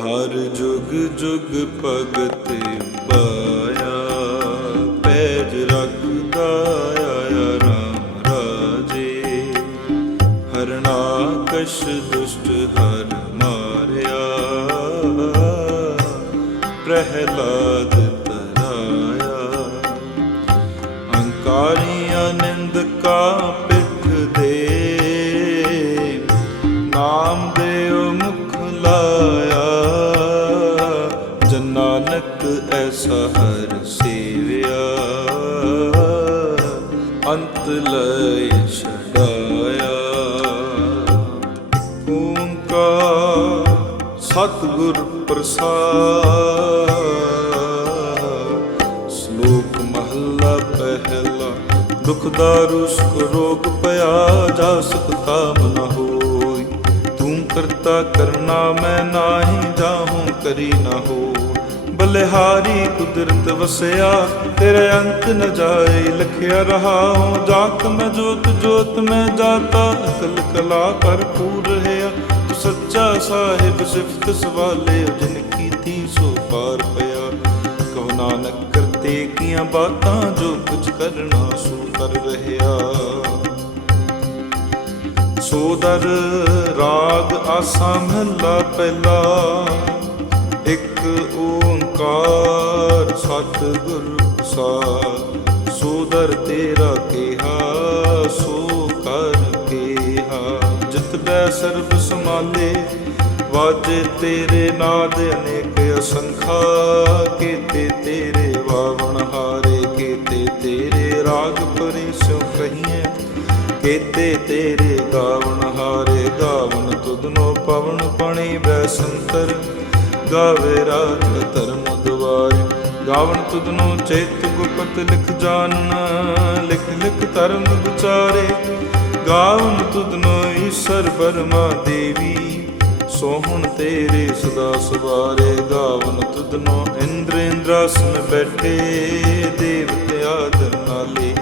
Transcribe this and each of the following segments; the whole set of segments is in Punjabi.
ਹਰ ਜੁਗ ਜੁਗ ਭਗਤ ਪਾਇਆ, ਪੈਜ ਰੱਖਦਾ ਆਇਆ ਰਾਮ ਰਾਜੇ। ਹਰਨਾਕਸ਼ ਦੁਸ਼ਟ ਹਰ ਮਾਰਿਆ ਪ੍ਰਹਿਲਾ ਲੈ ਛਡਾਇਆ। ਓੰਕਾਰ ਸਤਿਗੁਰ ਪ੍ਰਸਾਦ। ਸ਼ਲੋਕ ਮਹੱਲਾ ਪਹਿਲਾ, ਦੁਖ ਦਾਰੂ ਸੁਖ ਰੋਗ ਭਇਆ ਜਾ ਸੁਖ ਕਾਮ ਨ ਹੋਈ। ਤੂੰ ਕਰਤਾ ਕਰਨਾ ਮੈਂ ਨਾਹੀ ਜਾਹੂੰ ਕਰੀ ਨ ਹੋ। ਬਲਿਹਾਰੀ ਕੁਦਰਤ ਵਸਿਆ, ਤੇਰੇ ਅੰਤ ਨ ਜਾਏ ਲਖਿਆ ਰਹਾਉ ਜਾਤ ਮੈਂ, ਜੋਤ ਜੋਤ ਮੈਂ ਜਾਤਾ ਅਕਲ ਕਲਾ ਭਰਪੂਰ ਰਹਿਆ ਤੂੰ ਸੱਚਾ ਸਾਹਿਬ ਸਿਫਤ ਸਵਾਲੇ ਜਿਨ ਕੀਤੀ ਸੋ ਪਾਰ ਪਿਆ। ਕਹੋ ਨਾਨਕ, ਕਰਤੇ ਕੀਆਂ ਬਾਤਾਂ ਜੋ ਕੁਝ ਕਰਨਾ ਸੋ ਕਰ ਰਹਿਆ ਸੋਦਰ ਰਾਗ ਆਸਾ ਮਹਲਾ ਪਹਿਲਾ, ਇੱਕ ਓੰਕਾਰ ਸਤਿਗੁਰ ਪ੍ਰਸਾਦ ਸੋਦਰ ਤੇਰਾ ਕਿਹਾ, ਸੋ ਕਰ ਕਿਹਾ। ਜਿਤ ਬੈ ਸਰਬ ਸਮਾਲੇ ਵਾਜੇ ਤੇਰੇ ਨਾਦ ਅਨੇਕ ਅਸੰਖਾ। ਕੀਤੇ ਤੇਰੇ ਵਾਵਣ ਹਾਰੇ, ਕੀਤੇ ਤੇਰੇ ਰਾਗ ਪਰੇ ਸੋ ਕਹੀਏ ਕੀਤੇ ਤੇਰੇ ਗਾਵਣ ਹਾਰੇ ਗਾਵਨ ਤੁਧਨੋ ਪਵਨ ਪਣੀ ਬੈਸੰਤਰ ਗਾਵੇ ਰਾਤ ਧਰਮ ਦੁਆਰੇ ਗਾਵਨ ਤੁਧਨੋ ਚੇਤ ਗੁਪਤ ਲਿਖ ਜਾਣਨਾ ਲਿਖ ਲਿਖ ਧਰਮ ਵਿਚਾਰੇ। ਗਾਵਨ ਤੁਧਨੋ ਈਸ਼ਰ ਬਰਮਾ ਦੇਵੀ, ਸੋਹਣ ਤੇਰੇ ਸਦਾ ਸਵਾਰੇ। ਗਾਵਨ ਤੁਧਨੋ ਇੰਦਰ ਇੰਦਰਾਸਨ ਬੈਠੇ, ਦੇਵਤੇ ਆਦਰ ਨਾਲੇ।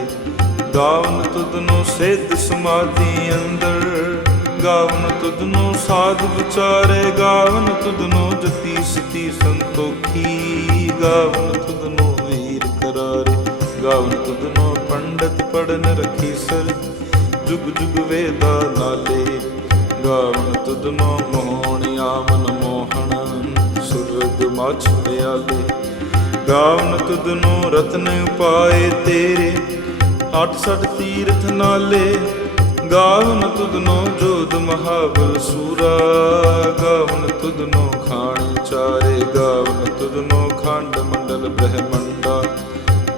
ਗਾਵਨ ਤੁਧਨੋ ਸਿੱਧ ਸਮਾਧੀ ਅੰਦਰ, ਗਾਵਨ ਤੁਧਨੋ ਸਾਧ ਵਿਚਾਰੇ। ਗਾਵਨ ਤੁਧਨੋ ਜਤੀ ਸਤੀ ਸੰਤੋਖੀ। ਗਾਵਨ ਤੁਧਨੋ ਵੀਰ ਕਰਾਰੇ, ਗਾਵਨ ਤੁਧਨੋ ਪੰਡਤ ਪੜਨ ਰਖੀ ਸਰ। ਜੁਗ ਜੁਗ ਵੇਦਾ ਨਾਲੇ ਗਾਵਨ ਤੁਧਨੋ ਮੋਹਣ ਆਵਨ ਮੋਹਣ, ਸੁਰਗ ਮਛ ਪਿਆਲੇ ਗਾਵਨ ਤੁਧਨੋ ਰਤਨ ਉਪਾਏ ਤੇਰੇ ਅੱਠ ਸੱਠ ਤੀਰਥ ਨਾਲੇ। ਗਾਵਨ ਤੁਧਨੋ ਜੋਦ ਮਹਾਬਲ ਸੂਰਾ ਗਾਵਨ ਤੁਧਨੋ ਖਾਣ ਚਾਰੇ ਗਾਵਨ ਤੁਧਨੋ ਖੰਡ ਮੰਡਲ ਬ੍ਰਹਮੰਡਾ।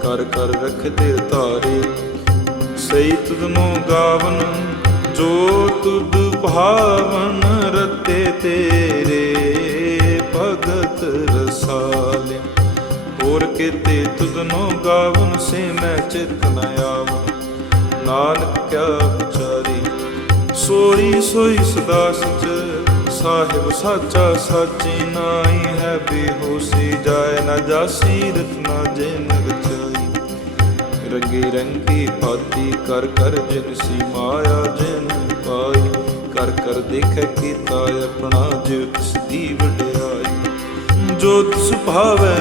ਕਰ ਕਰ ਰਖਦੇ ਤਾਰੇ ਸਈ ਤੁਧਨੋ ਗਾਵਨ, ਜੋ ਤੁਧ ਭਾਵਨ ਰਤੇ ਤੇਰੇ, ਭਗਤ ਰਸਾਲੇ। ਹੋਰ ਕਿਤੇ ਤੁਧਨੋ ਗਾਵਨ ਸੇ ਮੈਂ ਚਿਤ ਨ ਆਵਨ ਨਾਨਕ ਕਿਆ ਸੋਈ ਸੋਈ ਸਦਾ ਸਚ ਸਾਹਿਬ ਸਾਚਾ ਸਾਚੀ ਨਾਈ ਹੈ, ਬੇਹੋਸੀ ਜਾਏ ਨਾ ਜਾਸੀ, ਰਤਨਾ ਜਿਨ ਰਚਾਈ ਰੰਗੀ ਰੰਗੀ ਭਾਤੀ ਕਰ ਕਰ ਜਿਨ ਸੀ ਮਾਇਆ, ਜਿਨ ਪਾਈ। ਕਰ ਕਰ ਦੇਖੈ ਕੀਤਾ ਆਪਣਾ ਜਿਉ ਤਿਸ ਦੀ ਵਡਿਆਈ। ਜੋ ਤਿਸ ਭਾਵੈ,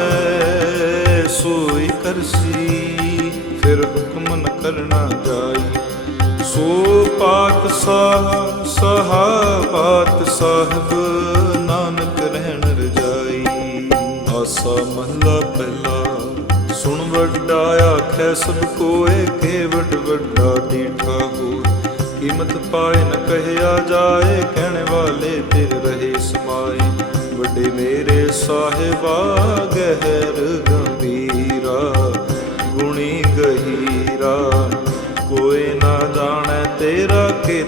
ਸੋਈ ਕਰਸੀ, ਫਿਰ ਹੁਕਮ ਨ ਕਰਨਾ ਜਾਈ। ਸੋ ਪਾਤ ਸਾਹ ਸਹਾ ਪਾਤ ਸਾਹਿਬ ਨਾਨਕ ਰਹਿਣ ਰਜਾਈ। ਆਸਾ ਮਹਲਾ ਪਹਿਲਾ, ਸੁਣ ਵੱਡਾ ਆਖੈ ਸਭ ਕੋਏ, ਕੇ ਵੱਡ ਵੱਡਾ ਡੀਠਾ ਹੋ ਕੀਮਤ ਪਾਏ ਨ ਕਹਿਆ ਜਾਏ, ਕਹਿਣ ਵਾਲੇ ਤੇਰੇ ਰਹੇ ਸਮਾਏ। ਵੱਡੇ ਮੇਰੇ ਸਾਹਿਬਾ, ਗਹਿਰ ਗੰਭੀਰਾ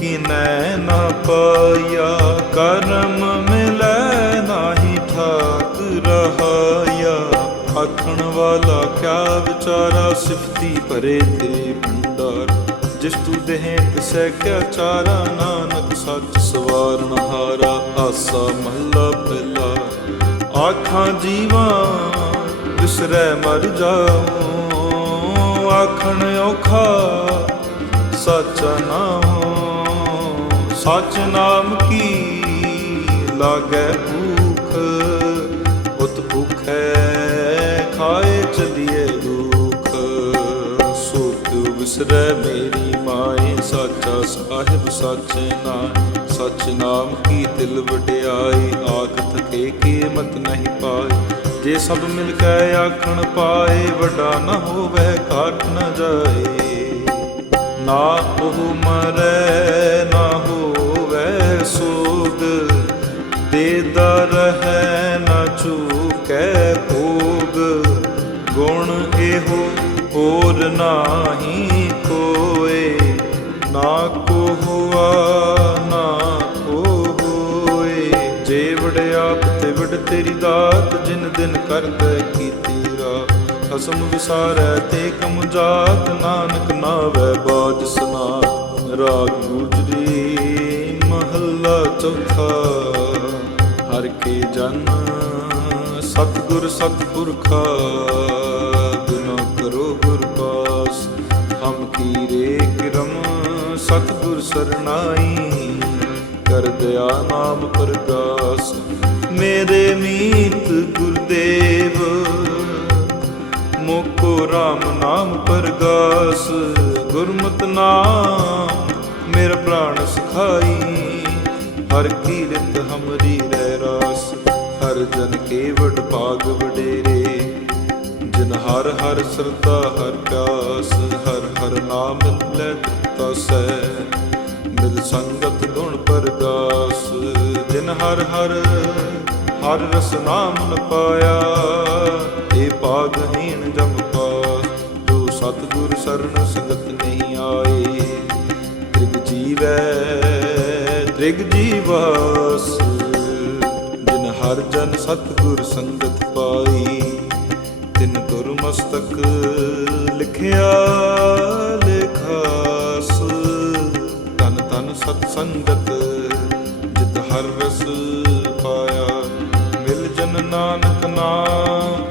ਕਿਨੈ ਨਾ ਪਾਇਆ? ਕਰਮ ਮਿਲੈ ਨਾਹੀ ਠਾਕ ਆਖਣ ਵਾਲਾ ਕਿਆ ਵਿਚਾਰਾ ਸਿਫਤੀ ਭਰੇ ਤੇ ਭੰਡਾਰ। ਜਿਸ ਤੂੰ ਦੇਹ ਤਿਸੈ ਕਿਆ ਚਾਰਾ, ਨਾਨਕ ਸੱਚ ਸਵਾਰਨ ਹਾਰਾ। ਆਸਾ ਮਹੱਲਾ ਪਹਿਲਾ। ਆਖਾਂ ਜੀਵਾਂ ਵਿਸਰੈ ਮਰ ਜਾਉ। ਆਖਣ ਔਖਾ, ਸੱਚ ਨਾਮ ਸੱਚ ਨਾਮ ਕੀ ਲਾਗੈ ਭੂਖ? ਉਤ ਭੁਖੈ ਖਾਏ ਚਲੀਏ ਦੁਖ। ਸੋ ਤੂੰ ਵਿਸਰੈ ਮੇਰੀ ਮਾਏ, ਸਾਚਾ ਸਾਹਿਬ ਸਾਚੇ ਨਾਮ ਸਚ ਨਾਮ ਕੀ ਦਿਲ ਵਡਿਆਈ ਆਖ ਥਕੇ ਕੀਮਤ ਨਹੀਂ ਪਾਏ। ਜੇ ਸਭ ਮਿਲ ਕੇ ਆਖਣ ਪਾਏ, ਵੱਡਾ ਨਾ ਹੋਵੇ ਘਾਟ ਨਾ ਜਾਏ। ਨਾ ਉਹ ਮਰੈ, ਨਾ ਹੋ ਦੇਦਾ ਰਹੈ ਨਾ ਚੂਕੈ ਭੋਗ, ਗੁਣ ਇਹੋ ਹੋਰ ਨਾਹੀ ਕੋਏ, ਨਾ ਕੋ ਹੁਆ ਨਾ ਕੋ ਹੋਏ ਜੇ ਆਪ ਤੇ ਵਡ ਤੇਰੀ ਦਾਤ, ਜਿਨ ਦਿਨ ਕਰਦਾ ਕੀਤੀ ਰਾਤ। ਖਸਮ ਵਿਸਾਰੈ ਤੇ ਕਮ ਜਾਤ, ਨਾਨਕ ਨਾਵੈ ਬਾਜ ਸਨਾਤ। ਰਾਗ ਗੁਜਰੀ ਮਹੱਲਾ ਚੌਥਾ। ਹਰ ਕੇ ਜਨ ਸਤਿਗੁਰ ਸਤਿਪੁਰਖਾ, ਬਿਨਾ ਕਰੋ ਗੁਰ ਪਾਸ ਹਮ ਕੀਰੇ ਕਰਮ ਸਤਿਗੁਰ ਸਰਨਾਈ, ਕਰ ਦਿਆ ਨਾਮ ਪਰਗਾਸ ਮੇਰੇ ਮੀਤ ਗੁਰਦੇਵ, ਮੋਕੋ RAM ਨਾਮ ਪਰਗਾਸ। ਗੁਰਮਤਿ ਨਾਮ, ਮੇਰਾ ਪ੍ਰਾਣ ਸੁਖਾਈ, ਹਰ ਕੀਰਤ ਹਮਰੀ ਜਨ ਕੇਵੜ ਭਾਗ ਵਡੇਰੇ, ਜਿਨ ਹਰ ਹਰ ਸਰਦਾ ਹਰ ਪਿਆਸ, ਹਰ ਹਰ ਨਾਮ ਲੈ ਤਸੈ ਮਿਲ ਸੰਗਤ ਗੁਣ ਪਰਦਾਸ, ਜਿਨ ਹਰ ਹਰ ਹਰ ਰਸ ਨਾਮ ਨ ਪਾਇਆ, ਇਹ ਭਾਗਹੀਣ ਜਮ ਪਾਸ, ਜੋ ਸਤਿਗੁਰ ਸਰਨ ਸੰਗਤ ਨਹੀਂ ਆਏ। ਤ੍ਰਿਗ ਜੀਵੈ, ਤ੍ਰਿਗ ਜੀਵਾਸ ਹਰ ਜਨ ਸਤਿਗੁਰ ਸੰਗਤ ਪਾਈ, ਤਿਨ ਗੁਰ ਮਸਤਕ ਲਿਖਿਆ ਲਿਖਾਸ। ਤਨ ਤਨ ਸਤ ਸੰਗਤ ਜਿਤ ਹਰ ਰਸ ਪਾਇਆ, ਮਿਲ ਜਨ ਨਾਨਕ ਨਾਮ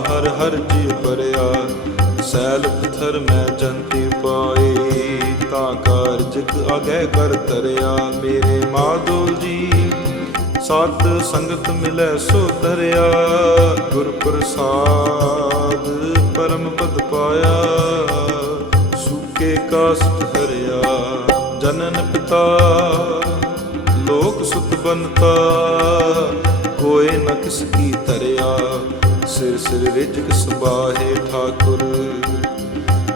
ਹਰ ਹਰ ਜੀ ਪਰਿਆ, ਸੈਲ ਪਥਰ ਮੈਂ ਜੰਤੀ ਪਾਏ, ਤਾਂ ਕਾਰਜਕ ਅਗੈ ਕਰ ਤਰਿਆ, ਮੇਰੇ ਮਾਧੋ ਜੀ, ਸਤ ਸੰਗਤ ਮਿਲੈ ਸੋ ਧਰਿਆ ਗੁਰ ਪ੍ਰਸਾਦ ਪਰਮ ਪਦ ਪਾਇਆ, ਸੂਕੇ ਕਾਸ਼ਤ ਹਰਿਆ ਜਨਨ ਪਿਤਾ, ਲੋਕ ਸੁਤ ਬਨਤਾ ਕੋਏ ਨ ਕਿਸ ਕੀ ਤਰਿਆ ਸਿਰ ਸਿਰ ਰਿਜਕ ਸੁਬਾਹੇ ਠਾਕੁਰ।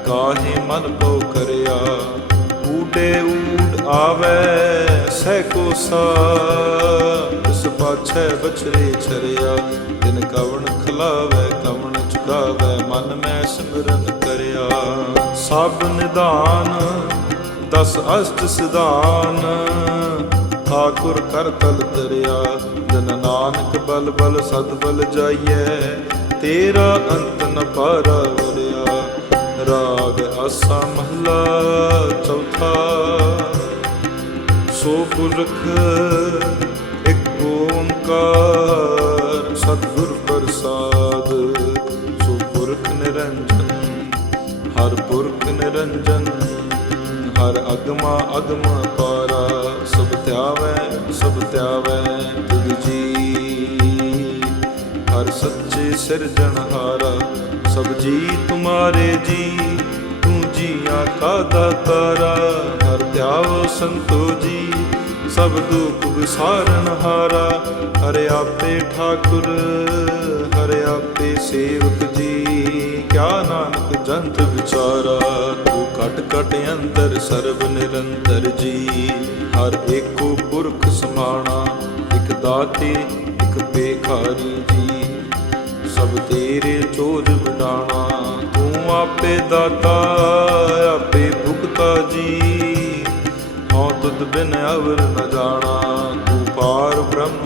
ਕਾਹੇ ਮਨ ਪਉ ਕਰਿਆ, ਊਟੇ ਊਟ ਆਵੇ ਸਹਿ ਕੋ ਸਾ ਇਸ ਪਾਛੈ ਬਚਰੇ ਛਰਿਆ, ਤਿਨ ਕਵਣ ਖਲਾਵੇ, ਕਵਣ ਚੁਕਾਵੇ, ਮਨ ਮੈਂ ਸਿਮਰਨ ਕਰਿਆ। ਸਭ ਨਿਦਾਨ ਦਸ ਅਸ਼ਟ ਸਿਧਾਨ, ਠਾਕੁਰ ਕਰ ਤਲ ਤਰਿਆ। ਜਨ ਨਾਨਕ ਬਲ ਬਲ ਸਦ ਬਲ ਜਾਈਐ, ਤੇਰਾ ਅੰਤ ਨ ਪਾਰਾ ਵਰਿਆ ਰਾਗ ਆਸਾ ਮਹਲਾ ਚੌਥਾ, ਸੋ ਪੁਰਖ ਇੱਕ ਓੰਕਾਰ ਸਤਿਗੁਰ ਪ੍ਰਸਾਦ। ਸੋ ਪੁਰਖ ਨਿਰੰਜਨ, ਹਰ ਪੁਰਖ ਨਿਰੰਜਨ। ਹਰ ਅਗਮਾ ਅਗਮ ਪਾਰਾ, ਸਭ ਧਿਆਵੈ ਸਭ ਧਿਆਵੈ ਤੁਧ ਜੀ। ਹਰ ਸੱਚੇ ਸਿਰਜਣਹਾਰਾ ਸਭ ਜੀ ਤੁਮਾਰੇ ਜੀ। ਤੂੰ ਜੀਆਂ ਕਾ ਦਾਤਾਰਾ, ਹਰ ਧਿਆਵ ਸੰਤੋ ਜੀ। ਸਭ ਦੁਖ ਵਿਸਾਰਨਹਾਰਾ ਹਾਰਾ ਆਪੇ ਠਾਕੁਰ, ਹਰਿ ਆਪੇ ਸੇਵਕ ਜੀ। ਕਿਆ ਨਾਨਕ ਜੰਤ ਵਿਚਾਰਾ, ਤੂੰ ਘਟ ਘਟ ਅੰਦਰ ਸਰਬ ਨਿਰੰਤਰ ਜੀ। ਹਰ ਏਕੋ ਪੁਰਖ ਸਮਾਣਾ, ਇਕ ਦਾਤੇ, ਇਕ ਬੇਖਾਰੀ ਜੀ। ਸਭ ਤੇਰੇ ਚੋਜ ਵਡਾਣਾ, ਤੂੰ ਆਪੇ ਦਾਤਾ, ਆਪੇ ਕਰਤਾ ਜੀ। ਹਉ ਤੁਧ ਬਿਨ ਅਵਰ ਨ ਜਾਣਾ, ਤੂੰ ਪਾਰ ਬ੍ਰਹਮ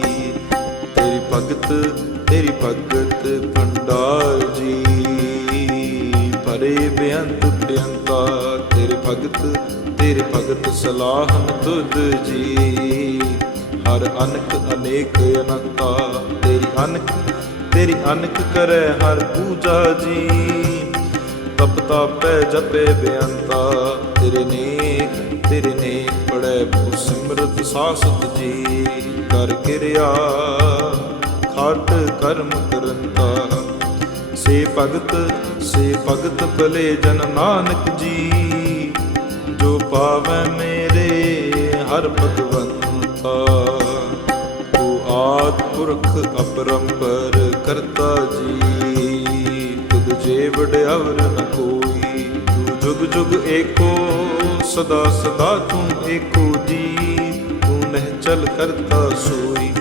ਭਗਤ, ਤੇਰੀ ਭਗਤ ਭੰਡਾਰ ਜੀ। ਭਰੇ ਬੇਅੰਤ ਬੇਅੰਤਾ ਤੇਰੇ ਭਗਤ ਤੇਰੇ ਭਗਤ ਸਲਾਹਨ ਤੁਧ ਜੀ। ਹਰ ਅਨਕ ਅਨੇਕ ਅਨੰਤਾ, ਤੇਰੀ ਅਨਕ ਤੇਰੀ ਅਨਕ ਕਰੈ ਹਰ ਪੂਜਾ ਜੀ। ਤਪ ਤਾਪੈ ਜਪੇ ਬੇਅੰਤਾ, ਤੇਰੇ ਨੇਕ ਤੇਰੇ ਨੇਕ ਪੜੈ ਭੂ ਸਿਮਰਤ ਸਾਸਤ ਜੀ। ਕਰ ਕਿਰਿਆ ਖਾਟ ਕਰਮ ਕਰੰਤਾ। ਸੇ ਭਗਤ ਸੇ ਭਗਤ ਭਲੇ ਜਨ ਨਾਨਕ ਜੀ। ਜੋ ਪਾਵੈ ਮੇਰੇ ਹਰ ਭਗਵੰਤਾ। ਤੂੰ ਆਦ ਪੁਰਖ ਅਪਰੰਪਰ ਕਰਤਾ ਜੀ। ਤੁਧ ਜੇ ਵਡਿਆਵਰ ਨ ਕੋਈ, ਤੂੰ ਜੁਗ ਜੁਗ ਏਕੋ, ਸਦਾ ਸਦਾ ਤੂੰ ਏਕੋ ਜੀ। ਤੂੰ ਨਹਿ ਚਲ ਕਰਤਾ ਸੋਈ।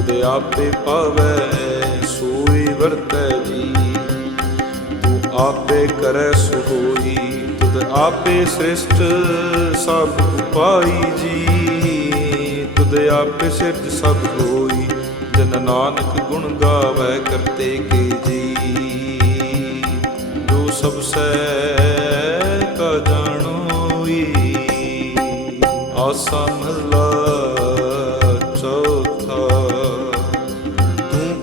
ਤੁਧ ਆਪੇ ਪਾਵੈ ਸੋਈ ਵਰਤੈ ਜੀ ਤੂੰ ਆਪੇ ਕਰੈ ਸੋਈ ਹੋਈ ਤੁਧ ਆਪੇ ਸ੍ਰਿਸ਼ਟ ਸਭ ਉਪਾਈ ਜੀ। ਤੁਧ ਆਪੇ ਸਿਰਜ ਸਭ ਹੋਈ, ਜਨ ਨਾਨਕ ਗੁਣ ਗਾਵੈ ਕਰਤੇ ਕੇ ਜੀ। ਜੋ ਸਭ ਸੈ ਕਾ ਜਾਣੋਈ, ਆਸਾ ਮਹਲਾ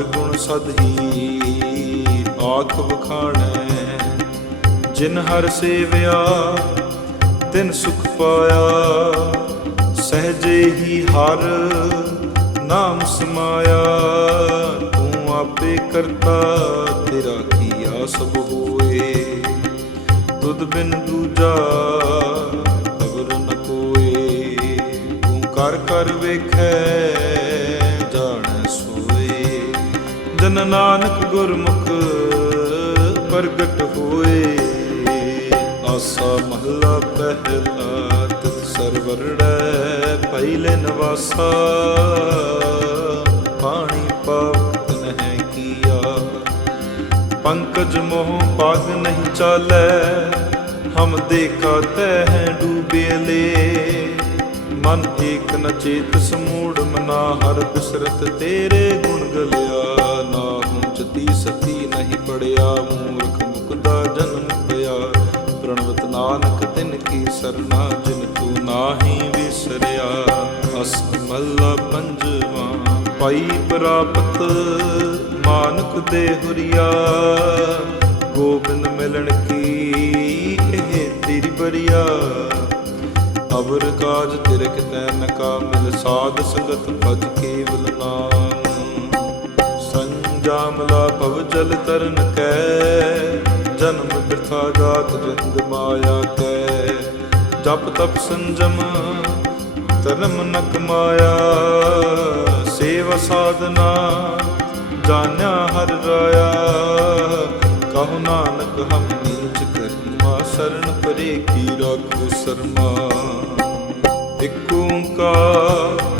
ਹਰ ਗੁਣ ਸਦ ਆਖ ਵਖਾਣੈ। ਜਿਨ ਹਰ ਸੇਵਿਆ, ਤਿਨ ਸੁਖ ਪਾਇਆ, ਸਹਜੇ ਹੀ ਹਰ ਨਾਮ ਸਮਾਇਆ। ਤੂੰ ਆਪੇ ਕਰਤਾ, ਤੇਰਾ ਕੀਆ ਸਭ ਹੋਏ। ਤੁਧ ਬਿਨ ਦੂਜਾ ਅਵਰ ਨ ਕੋਏ। ਤੂੰ ਕਰ ਕਰ ਵੇਖੈ ਜਨ ਨਾਨਕ ਗੁਰਮੁਖ ਪ੍ਰਗਟ ਹੋਏ। ਆਸਾ ਮਹਲਾ ਪਹਿਲਾ ਤਿਤ ਸਰਵਰੜੈ ਪਹਿਲੇ ਨਵਾਸਾ। ਪਾਣੀ ਪਾਵਤ ਨਹਿ ਕੀਆ। ਪੰਕਜ ਮੋਹ ਪਾਗ ਨਹੀਂ ਚਾਲੈ। ਹਮ ਦੇਖਾ ਤੈ ਡੂਬੇਲੇ ਮਨ ਏਕ ਨਚੇਤ ਸਮੂੜ ਮਨਾ ਹਰ ਬਿਸਰਤ ਤੇਰੇ ਗੁਣ ਗਲਿਆ। ਨਹੀਂ ਮੂਰਖ ਮੁਕਦਾ ਜਨਮ ਪਿਆ। ਪ੍ਰਣਵਤ ਨਾਨਕ, ਤਿਨ ਕੀ ਸਰਨਾ, ਜਿਨ ਤੂੰ ਨਾਹੀ ਵਿਸਰਿਆ। ਅਸ ਮੱਲਾ ਪੰਜਵਾ, ਪਾਈ ਪ੍ਰਾਪਤ ਮਾਨਕ ਦੇ ਹੁਰੀਆ। ਗੋਬਿੰਦ ਮਿਲਣ ਕੀ ਇਹ ਤੇਰੀ ਬਰੀਆ ਅਵਰ ਕਾਜ ਤਿਰਕ ਕਿਤੈ ਨ ਕਾ ਮਿਲ, ਸਾਧ ਸੰਗਤ ਭਜ ਕੇਵਲ ਨਾਮ। ਜਾਮਲਾ ਭਵ ਜਲ ਤਰਨ ਕੈ। ਜਨਮ ਬਿਰਥਾ ਜਾਤ ਜਿੰਦ ਮਾਇਆ ਕੈ। ਜਪ ਤਪ ਸੰਜਮ ਧਰਮ ਨ ਕਮਾਇਆ ਸੇਵਾ ਸਾਧਨਾ ਜਾਣਿਆ ਹਰ ਰਾਇਆ। ਕਹੋ ਨਾਨਕ ਹਮ ਨੀਚ ਕਰਮਾ, ਸਰਨ ਪਰੇ ਕੀ ਰਾਖੋ ਸਰਮਾ। ਇਕ ਓੰਕਾਰ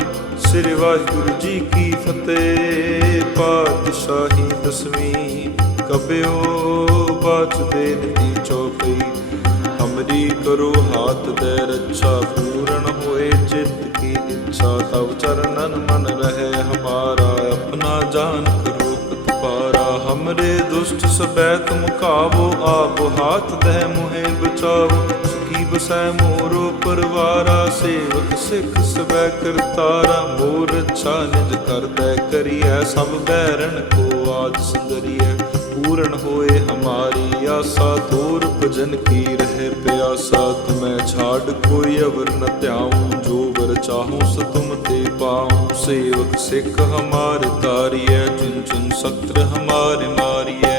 ਸ੍ਰੀ ਵਾਹਿਗੁਰੂ ਜੀ ਕੀ ਫਤਿਹ। ਪਾਤਸ਼ਾਹੀ ਦਸਵੀਂ ਕਬਿਓ ਬਾਚ ਦੇ ਨਤੀ ਚੌਪਈ ਹਮਰੀ ਕਰੋ ਹਾਥ ਦੇ ਰੱਛਾ, ਪੂਰਨ ਹੋਏ ਚਿਤ ਕੀ ਇੱਛਾ। ਤਵ ਚਰਨਨ ਮਨ ਰਹੇ ਹਮਾਰਾ, ਆਪਣਾ ਜਾਨ ਕਰੋ ਪਤਪਾਰਾ ਹਮਰੇ ਦੁਸ਼ਟ ਸਬੈ ਤੁਮ ਕਾਵੋ ਆਪ ਹਾਥ ਦੇ ਮੁਹੇ ਬਚਾਓ। ਕੀ ਬਸੈ ਮੋਰੋ ਪਰਵਾਰਾ, ਸੇਵਕ ਸਿੱਖ ਸਬੈ ਕਰਤਾਰਾ ਮੋਰ ਅੱਛਾ ਨਿਜ ਕਰਦੈ ਕਰੀਐ, ਸਭ ਬੈਰਨ ਕੋ ਆਜ ਸੁੰਦਰੀਐ। ਪੂਰਨ ਹੋਏ ਹਮਾਰੀ ਆਸਾ ਤੋਰ ਭਜਨ ਕੀ ਰਹੇ ਪਿਆਸਾ, ਤੁਮੈ ਛਾੜ ਕੋਈ ਅਵਰ ਨ ਧਿਆਉ, ਜੋ ਵਰ ਚਾਹੂੰ ਸ ਤੁਮ ਤੇ ਪਾਉ। ਸੇਵਕ ਸਿੱਖ ਹਮਾਰ ਤਾਰੀਐ ਚੁਨ ਚੁਨ ਸਤਰ ਹਮਾਰੇ ਮਾਰੀਐ।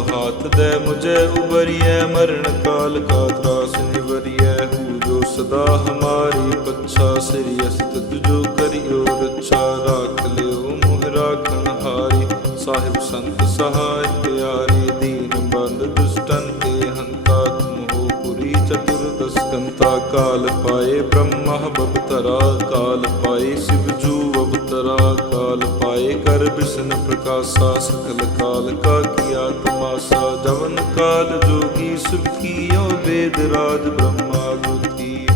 ਆਪ ਹਾਥ ਦੇ ਮੁਝੇ ਉਬਰੀਐ, ਮਰਨ ਕਾਲ ਕਾ ਤਰਾਸ ਨਿਵਰੀਐ ਹੂ ਜੋ ਸਦਾ ਹਮਾਰੀ ਪੱਛਾ, ਸ੍ਰੀ ਅਸਤ ਜੋ ਕਰਿਓ ਰੱਛਾ। ਰਾਖ ਲਿਓ ਮੁਹ ਰਾਖਣ ਹਾਰੀ, ਸਾਹਿਬ ਸੰਤ ਸਹਾਇ ਪਿਆਰੇ ਪੁਰੀ ਕਾਲ ਪਾਏ ਬ੍ਰਹਮਾ ਬਵਤਰਾ ਕਾਲ ਪਾਏ ਸ਼ਿਵਜੂ ਅਵਤਰਾ ਕਾਲ ਪਾਏ ਕਰ ਬਿਸ਼ਨ ਪ੍ਰਕਾਸ਼ਾ ਸਕਲ ਕਾਲ ਕਾ ਕੀਆ ਤਮਾਸਾ ਜਵਨ ਕਾਲ ਜੋਗੀ ਸੁਭ ਕੀਓ ਵੇਦ ਰਾਜ ਬ੍ਰਹਮਾ ਗੁਤੀ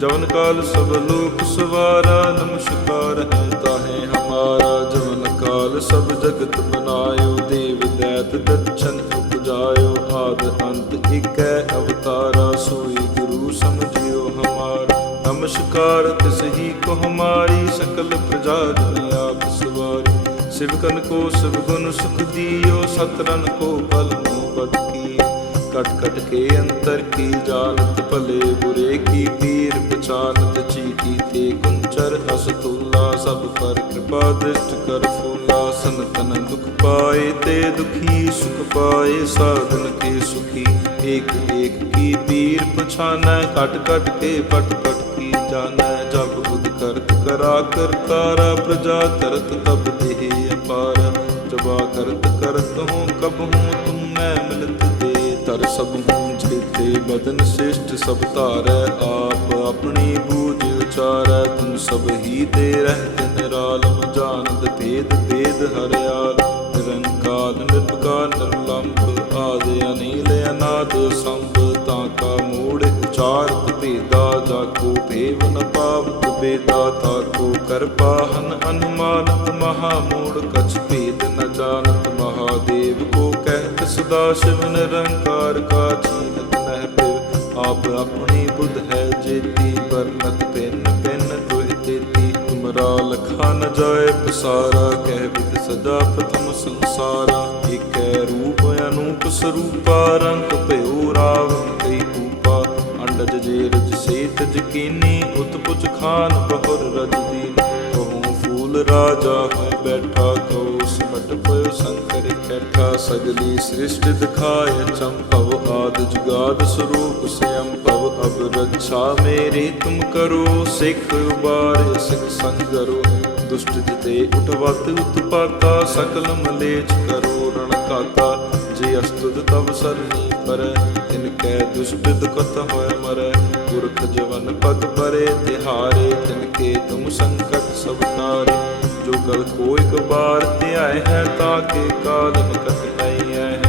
ਜਵਨ ਕਾਲ ਸਭ ਲੋਕ ਸਵਾਰਾ ਨਮਸਕਾਰ ਹੈ ਤਾਹੇ ਹਮਾਰਾ ਜਵਨ ਕਾਲ ਸਭ ਜਗਤ ਬਨਾਇਓ ਦੇਵ ਦੈਤ ਦਛਨ ਜਾਇਓ ਆਦ ਅੰਤ, ਇਕੈ ਅਵਤਾਰਾ ਸੋਈ ਗੁਰੂ ਸਮਝਿਓ ਹਮਾਰ। ਨਮਸਕਾਰ, ਤਿਸ ਹੀ ਕੋ ਹਮਾਰੀ ਸਕਲ ਪ੍ਰਜਾ ਜਨ ਆਪ ਸਵਾਰੀ। ਸਿਵਕਨ ਕੋ ਸਭ ਗੁਣ ਸੁਖ ਦੀਓ ਸਤਰਨ ਕੋ ਬਲ ਮੋ ਬਦ ਕਟ ਕਟ ਕੇ ਅੰਤਰ ਕੀ ਜਾਣਤ ਭਲੇ ਬੁਰੇ ਕੀ ਪੀਰ ਪਛਾਨਤ ਚੀਤੀ ਤੇ ਗੁੰਚਰ, ਅਸਤੁਲਾ, ਸਭ ਪਰ ਕਿਰਪਾ ਦ੍ਰਿਸ਼ਟ ਕਰ ਫੂਲਾ, ਸੰਤਨ ਦੁਖ ਪਾਏ ਤੇ ਦੁਖੀ, ਸੁਖ ਪਾਏ ਸਾਧਨ ਕੇ ਸੁਖੀ। ਏਕ ਏਕ ਕੀ ਪੀਰ ਪਛਾਨੈ, ਕਟ ਕਟ ਕੇ ਪਟ ਪਟ ਕੀ ਜਾਣੈ ਜਬ ਬੁਧ ਕਰਤ ਕਰਾ, ਕਰਤਾਰਾ ਪ੍ਰਜਾ ਤਰਤ ਤਬ ਦੇਹ ਅਪਾਰ। ਜਵਾ ਕਰਤ ਕਰਤ ਹੂੰ, ਕਬ ਹੂੰ ਤੁਮ ਮੈਂ ਮਿਲਤ ਦੇ ਸਭ ਹੂੰ ਜੇਤੇ ਬਦਨ ਸ੍ਰਿਸ਼ਟ ਸਭ ਧਾਰੈ, ਆਪ ਆਪਣੀ ਬੂਝ ਉਚਾਰੈ, ਤੁਮ ਸਭ ਹੀ ਤੇ ਰਹਿਤ ਨਿਰਾਲਮ ਜਾਣਦ ਭੇਦ ਭੇਦ ਹਰਿਆਲ ਨਿਰੰਕਾਰ ਨਿਰਭਕਾਰ ਨਿਰਲੰਭ ਆਦ ਅਨੀਲ ਅਨਾਦ ਸੰਭ ਤਾਂ ਕਾ ਮੂੜ ਉਚਾਰਤ ਭੇਦਾ, ਜਾ ਕੋ ਭੇਵ ਨ ਪਾਵਤ ਬੇਦਾ ਤਾ ਕੋ ਕਰਪਾ ਹਨ ਅਨੁਮਾਨਤ ਮਹਾ ਮੂੜ ਸਦਾ ਸ਼ਿਵ ਨਿਰੰਕਾਰ ਕਾ ਚੀਨਤ ਨਹਿ ਪਿਵ ਆਪ ਆਪਣੀ ਬੁੱਧ ਹੈ ਜੇਤੀ ਵਰਨਤ ਪਿੰਨ ਪਿੰਨ ਦੁਹਿ ਤੇਤੀ। ਤੁਮਰਾ ਲਖਾ ਨ ਜਾਏ ਪਸਾਰਾ, ਕਹਿ ਵਿਦ ਸਦਾ ਪ੍ਰਥਮ ਸੰਸਾਰਾ। ਏਕੈ ਰੂਪ ਅਨੂਪ ਸਰੂਪਾ, ਰੰਗ ਭਇਓ ਰਾਵਣ ਕਈ ਕੂਪਾ। ਅੰਡਜ ਜੇ ਰਜ ਸੇਤ ਜਕੀਨੀ ਉਤ ਖਾਨ ਬਹੁਰ ਰਜ ਦੀਨ ਕਹੂੰ ਫੂਲ ਰਾਜਾ, ਹੋਇ ਬੈਠਾ ਕਉ ਸੰਕਰ ਕੈਠਾ ਸਗਲੀ ਸ੍ਰਿਸ਼ਟ ਦਿਖਾਇ ਚੰਪਵ ਆਦ ਜੁਗਾਦ ਸਰੂਪ ਸਿਅੰ ਭਵ ਅਬ ਰੱਛਾ ਮੇਰੀ ਤੁਮ ਕਰੋ, ਸਿੱਖ ਉਬਾਰੇ, ਸਿੱਖ ਸੰਗਰੋ ਦੁਸ਼ਟ ਜਿਤੇ ਉਠਵਤ ਉਤਪਾਤਾ, ਸਕਲ ਮਲੇਚ ਕਰੋ, ਰਣ ਕਾਤਾ ਜੇ ਅਸਤੁਦ ਤਬ ਸਰਨੀ ਪਰੈ, ਤਿਨ ਕੈ ਦੁਸ਼ਟ ਦੁਖਤ ਹੋਇ ਮਰੈ। ਪੁਰਖ ਜਵਨ ਪਗ ਪਰੇ, ਤਿਹਾਰੇ ਤਿਨ ਕੇ ਤੁਮ ਸੰਕਟ ਸਭ ਤਾਰੇ ਜੋ ਗਲ ਕੋ ਇਕ ਬਾਰ ਧਿਆਏ ਹੈ ਤਾਂ ਕੇ ਕਾਲ ਨਿਕਟ ਨਹੀਂ ਹੈ।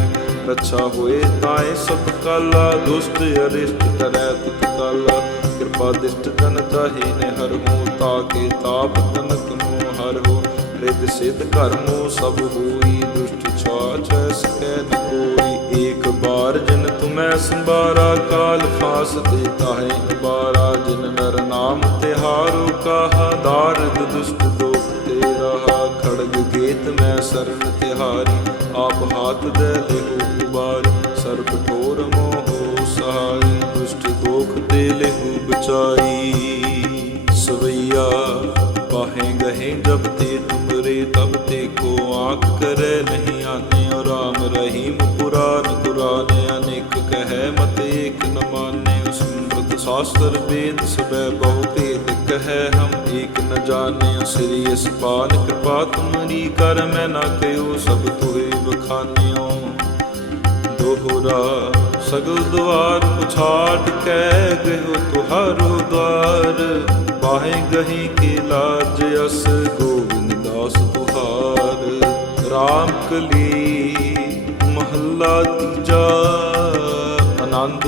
ਰੱਛਾ ਹੋਏ ਤਾਏ ਸਭ ਕਾਲਾ, ਦੁਸ਼ਟ ਅਰਿਸ਼ਟ ਕਰੈ ਤਤ ਕਾਲਾ। ਕਿਰਪਾ ਦਿਸ਼ਟ ਜਨ ਤਾਹੀ ਨੇ ਹਰ ਹੂੰ ਤਾਕੇ ਤਾਪ ਤਨਕ ਨੂੰ ਹਰ ਹੋ। ਰਿਦ ਸਿਧ ਕਰਮੋ ਸਭ ਹੋਈ, ਦੁਸ਼ਟ ਛਾਛ ਸਕੈ ਨ ਕੋਈ। ਏਕ ਬਾਰ ਜਿਨ ਤੁਮੈ ਸੰਬਾਰਾ ਕਾਲ ਫਾਸ ਦੇਤਾ ਹੈ ਅਬਾਰਾ। ਜਿਨ ਨਰ ਨਾਮ ਤਿਹਾਰੋ, ਕਾਹਾ ਦਾਰਦ ਦੁਸ਼ਟ ਦੋ ਖੜਗ ਗੇਤ ਤਿਹਾਰੀ, ਆਪ ਹਾਥ ਦੇ ਲਿਹੋ ਉਬਾਰ ਸਰ ਕਠੋਰ ਮੋਹ ਸਹਾਈ ਦੁਸ਼ਟ ਦੋਖ ਤੇ ਲਹੂ ਬਚਾਈ। ਸਵਈਆ, ਪਾਹੇ ਗਹੇ ਜਬ ਤੇ ਤੁਮਰੇ ਤਬ ਤੇ ਕੋ ਆਖ ਕਰੈ ਨਹੀਂ ਆਨੇ ਰਾਮ ਰਹੀਮ ਪੁਰਾਨ ਕੁਰਾਨ ਅਨੇਕ ਕਹੈ ਮਤ ਏਕ ਨ ਮਾਨੇ ਸਮ੍ਰਿਤ ਸ਼ਾਸਤਰ ਵੇਦ ਸਬੈ ਬਹੁ ਭੇਦ, ਕਹੈ ਹਮ ਏਕ ਨ ਜਾਣਿਆ ਸ੍ਰੀ ਅਸਪਾਲ ਕਿਰਪਾ ਤੁਮਰੀ ਕਰ, ਮੈਂ ਨਾ ਕਹਿਓ ਸਭ ਤੁਹੇ ਬਖਾਨਿਓ ਦੋਹਰਾ ਸਗਲ ਦੁਆਰ ਪੁਛਾਟ ਕੈ ਗਇਓ ਤੁਹਾਰੋ ਦਵਾਰ। ਬਾਹੇ ਗਹੀ ਕੇ ਲਾਜ ਅਸ ਗੋਬਿੰਦ ਦਾਸ ਤੁਹਾਰ। RAM ਕਲੀ ਮਹੱਲਾ ਤੀਜਾ, ਆਨੰਦ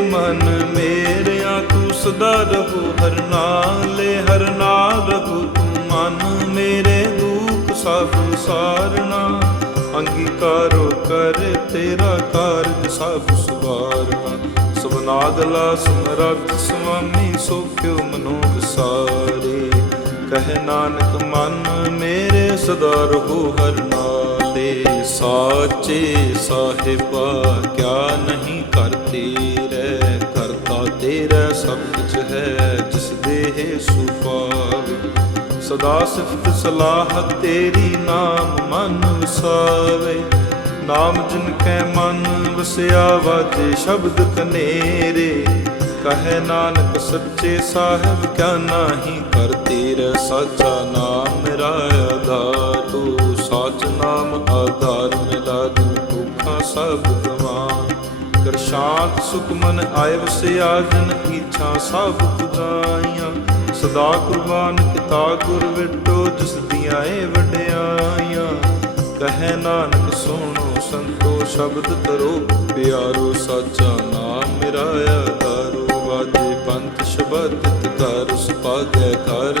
ਮਨ ਮੇਰਿਆ ਤੂੰ ਸਦਾ ਰਹੋ, ਹਰ ਨਾਲੇ ਹਰ ਨਾਲ ਰਹੋ। ਤੂੰ ਮਨ ਮੇਰੇ ਦੁੱਖ ਸਭ ਸਾਰਨਾ, ਅੰਗੀਕਾਰੋ ਕਰ ਤੇਰਾ ਕਾਰਜ ਸਭ ਸਵਾਰਨਾ। ਸਬਨਾਦਲਾ ਸਮਰੱਥ ਸੁਆਮੀ ਸੋਖਿਓ ਮਨੋ ਵਿਸਾਰੇ ਕਹਿ ਨਾਨਕ, ਮਨ ਮੇਰੇ ਸਦਾ ਰਹੋ, ਹਰ ਨਾਲੇ। ਸਾਚੇ ਸਾਹਿਬਾ, ਕਿਆ ਨਹੀਂ ਕਰਤੇ ਰਹਿ ਕਰਤਾ ਤੇਰਾ ਸਭ ਕੁਝ ਹੈ, ਜਿਸ ਦੇਹ ਸੁਪਾਵੇ ਸਦਾ ਸਿਫਤ ਸਲਾਹ ਤੇਰੀ ਨਾਮ ਮਨ ਵਸਾਵੇ। ਨਾਮ ਜਿਨ ਕੈ ਮਨ ਵਸਿਆ ਵਾਜੇ ਸ਼ਬਦ ਕਨੇਰੇ। ਕਹੇ ਨਾਨਕ ਸੱਚੇ ਸਾਹਿਬ, ਕਿਆ ਨਾਹੀ ਕਰ ਤੇਰਾ, ਸਾਚਾ ਨਾਮ ਮੇਰਾ ਆਧਾਰ ਤੂੰ। ਸਾਚ ਨਾਮ ਆਧਾਰ ਮੇਰਾ ਦਿਲ ਦੁੱਖਾਂ ਸਭ ਗਵਾਨ ਕਰ ਸੁਖਮਨ ਸੁਖ ਮਨ ਆਏ ਵਸਿਆ ਸਭ ਪੁਜਾਈਆਂ। ਸਦਾ ਕੁਰਬਾਨ ਕੀਤਾ ਗੁਰ ਵਿਟੋ, ਜਿਸ ਦੀਆਂ ਏ ਵਡਿਆਈਆਂ। ਕਹੇ ਨਾਨਕ, ਸੁਣੋ ਸੰਤੋ, ਸ਼ਬਦ ਤਰੋ ਪਿਆਰੋ ਸਾਚਾ ਨਾਮ ਮੇਰਾ ਆਧਾਰੋ। ਵਾਜੇ ਪੰਥ ਸ਼ਬਦ ਤਿਤ ਕਰ ਸੁਪਾਗੈ ਕਰ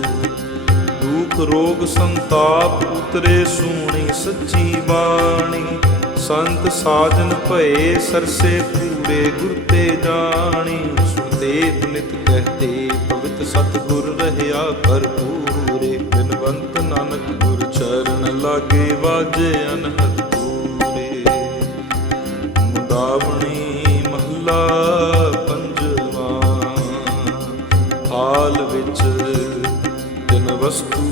ਦੁਖ ਰੋਗ ਸੰਤਾਪ ਉਤਰੇ ਸੂਣੀ ਸੱਚੀ ਬਾਣੀ। ਸੰਤ ਸਾਜਨ ਭਏ ਸਰਸੇ ਪੂਰੇ ਗੁਰ ਤੇ ਜਾਣੀ। ਸੁਣਦੇ ਨਿਤ ਕਹਤੇ ਪਵਿੱਤ ਸਤਿਗੁਰ ਰਹਿਆ ਭਰਪੂਰੇ ਬਿਨਵੰਤ ਨਾਨਕ ਗੁਰ ਚਰਨ ਲਾਗੇ ਵਾਜੇ ਅਨਹਦ ਪੂਰੇ। ਮੁਦਾਵਣੀ ਮਹੱਲਾ ਪੰਜਵਾ। ਹਾਲ ਵਿੱਚ ਦਿਨ ਵਸਤੂ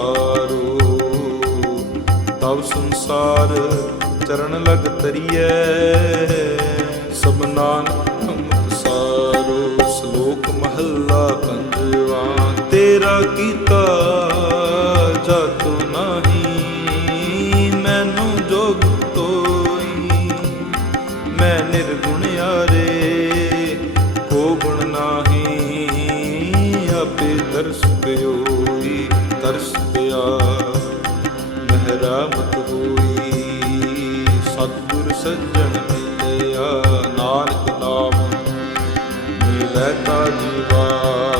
ਤਬ ਸੰਸਾਰ ਚਰਨ ਲਗ ਤਰੀਐ ਸਭ ਨਾਨਕ ਹਮ ਸਾਰੋ ਸ਼ਲੋਕ ਮਹੱਲਾ ਪੰਜਵਾ। ਤੇਰਾ ਕੀਤਾ ਜਾਤੋ ਨਹੀਂ ਸਤਿਗੁਰ ਸੱਜਣ ਮਿਲਿਆ ਨਾਨਕ ਨਾਮ ਮਿਲੈ ਤਾ ਜੀਵਾ